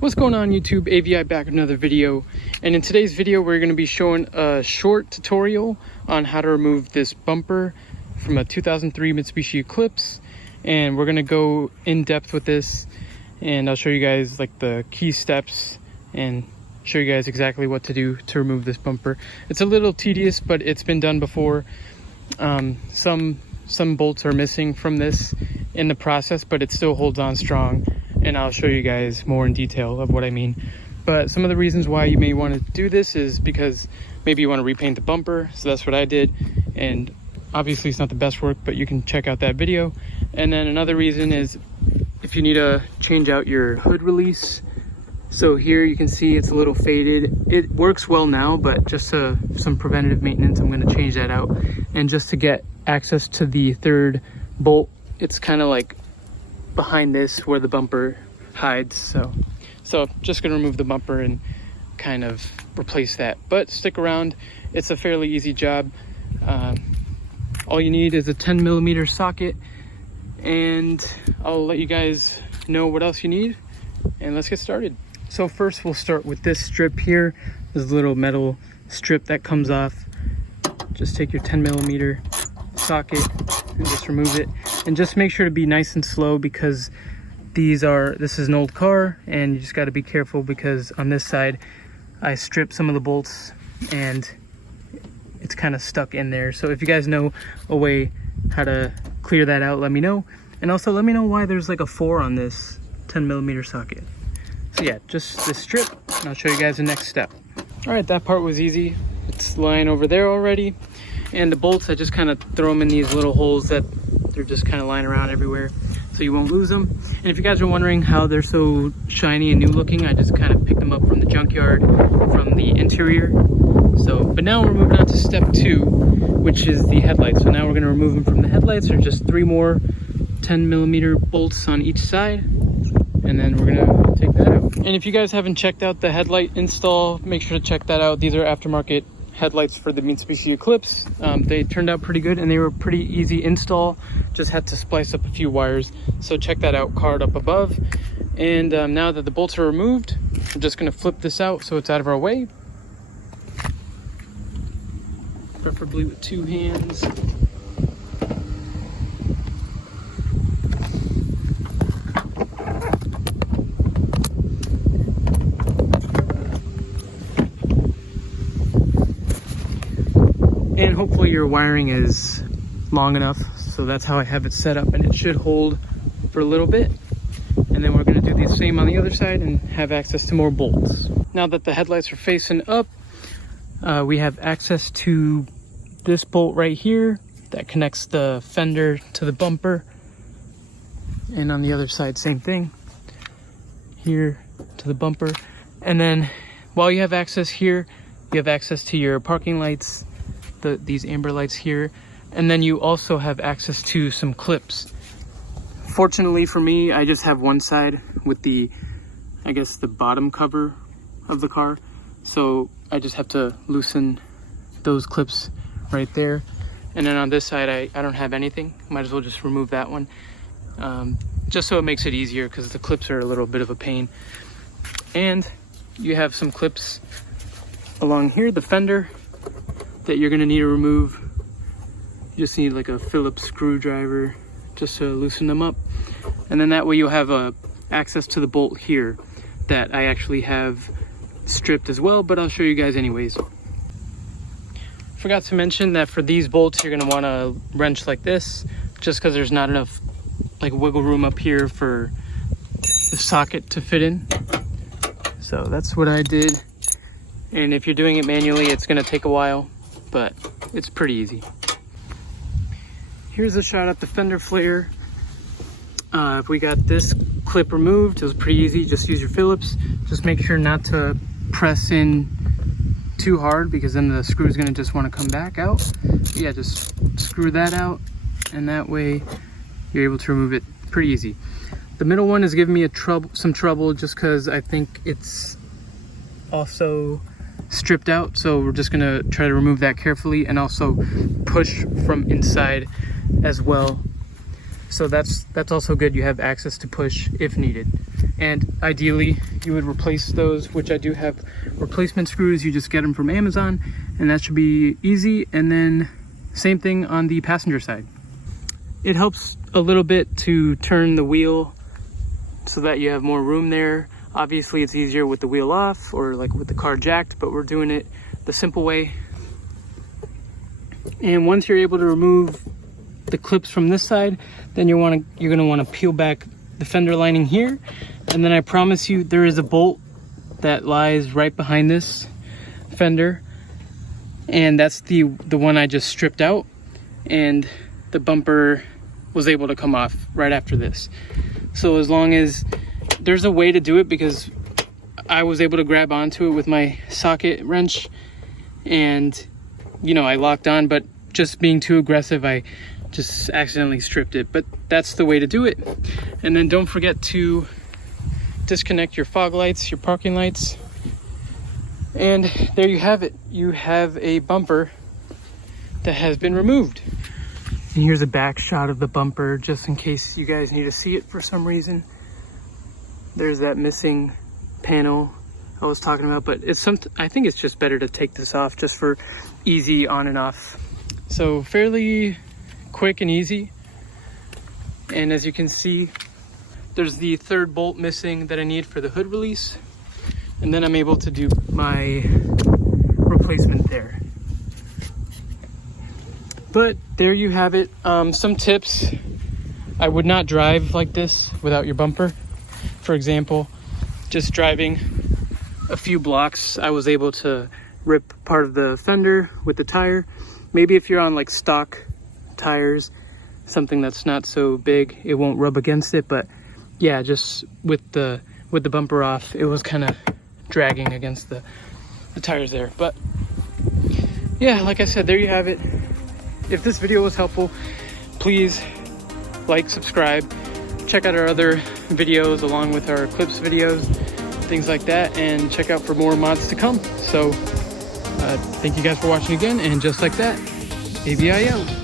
What's going on YouTube? AVI back with another video, and in today's video we're going to be showing a short tutorial on how to remove this bumper from a 2003 Mitsubishi Eclipse. And we're going to go in depth with this, and I'll show you guys like the key steps and show you guys exactly what to do to remove this bumper. It's a little tedious, but it's been done before. Some bolts are missing from this in the process, but it still holds on strong, and I'll show you guys more in detail of what I mean. But some of the reasons why you may want to do this is because maybe you want to repaint the bumper, so that's what I did, and obviously it's not the best work, but you can check out that video. And then another reason is if you need to change out your hood release. So here you can see it's a little faded. It works well now, but just some preventative maintenance, I'm going to change that out. And just to get access to the third bolt, it's kind of like behind this where the bumper hides. So just going to remove the bumper and kind of replace that. But stick around, it's a fairly easy job. All you need is a 10mm socket, and I'll let you guys know what else you need, and let's get started. So first we'll start with this strip here. This little metal strip that comes off. Just take your 10mm socket and just remove it, and just make sure to be nice and slow because this is an old car, and you just got to be careful because on this side I stripped some of the bolts and it's kind of stuck in there. So if you guys know a way how to clear that out, let me know. And also let me know why there's like a 4 on this 10mm socket. So yeah, just this strip, and I'll show you guys the next step. All right, that part was easy. It's lying over there already. And the bolts, I just kind of throw them in these little holes that they're just kind of lying around everywhere, so you won't lose them. And if you guys are wondering how they're so shiny and new looking, I just kind of picked them up from the junkyard, from the interior. But now we're moving on to step 2, which is the headlights. So now we're going to remove them from the headlights. There's just 3 more 10mm bolts on each side, and then we're going to take that out. And if you guys haven't checked out the headlight install, make sure to check that out. These are aftermarket headlights for the Mitsubishi Eclipse. They turned out pretty good, and they were pretty easy install. Just had to splice up a few wires, so check that out, card up above. And now that the bolts are removed, we're just going to flip this out so it's out of our way, preferably with 2 hands. And hopefully your wiring is long enough, so that's how I have it set up, and it should hold for a little bit. And then we're going to do the same on the other side and have access to more bolts. Now that the headlights are facing up, we have access to this bolt right here that connects the fender to the bumper, and on the other side same thing, here to the bumper. And then while you have access here, you have access to your parking lights, these amber lights here, and then you also have access to some clips. Fortunately for me, I just have one side with the bottom cover of the car, so I just have to loosen those clips right there. And then on this side I don't have anything. Might as well just remove that one, just so it makes it easier, because the clips are a little bit of a pain. And you have some clips along here, the fender, that you're going to need to remove. You just need like a Phillips screwdriver just to loosen them up, and then that way you'll have access to the bolt here that I actually have stripped as well, but I'll show you guys anyways. Forgot to mention that for these bolts you're going to want to wrench like this, just because there's not enough like wiggle room up here for the socket to fit in. So that's what I did, and if you're doing it manually it's going to take a while, but it's pretty easy. Here's a shot at the fender flare. If we got this clip removed, it was pretty easy. Just use your Phillips. Just make sure not to press in too hard, because then the screw is going to just want to come back out. Yeah, just screw that out, and that way you're able to remove it pretty easy. The middle one is giving me some trouble just because I think it's also stripped out, so we're just going to try to remove that carefully, and also push from inside as well. So that's also good. You have access to push if needed. And ideally you would replace those, which I do have replacement screws. You just get them from Amazon and that should be easy. And then same thing on the passenger side. It helps a little bit to turn the wheel so that you have more room there. Obviously it's easier with the wheel off or like with the car jacked, but we're doing it the simple way. And once you're able to remove the clips from this side, then you're gonna want to peel back the fender lining here, and then I promise you there is a bolt that lies right behind this fender, and that's the one I just stripped out, and the bumper was able to come off right after this. So as long as there's a way to do it, because I was able to grab onto it with my socket wrench and you know I locked on, but just being too aggressive I just accidentally stripped it. But that's the way to do it. And then don't forget to disconnect your fog lights, your parking lights, and there you have it. You have a bumper that has been removed. And here's a back shot of the bumper just in case you guys need to see it for some reason. There's that missing panel I was talking about, but I think it's just better to take this off just for easy on and off. So fairly quick and easy. And as you can see, there's the third bolt missing that I need for the hood release, and then I'm able to do my replacement there. But there you have it. Some tips: I would not drive like this without your bumper. For example, just driving a few blocks, I was able to rip part of the fender with the tire. Maybe if you're on like stock tires, something that's not so big, it won't rub against it. But yeah, just with the bumper off, it was kind of dragging against the tires there. But yeah, like I said, there you have it. If this video was helpful, please like, subscribe, check out our other videos along with our Eclipse videos, things like that, and check out for more mods to come. So thank you guys for watching again, and just like that, ABI out.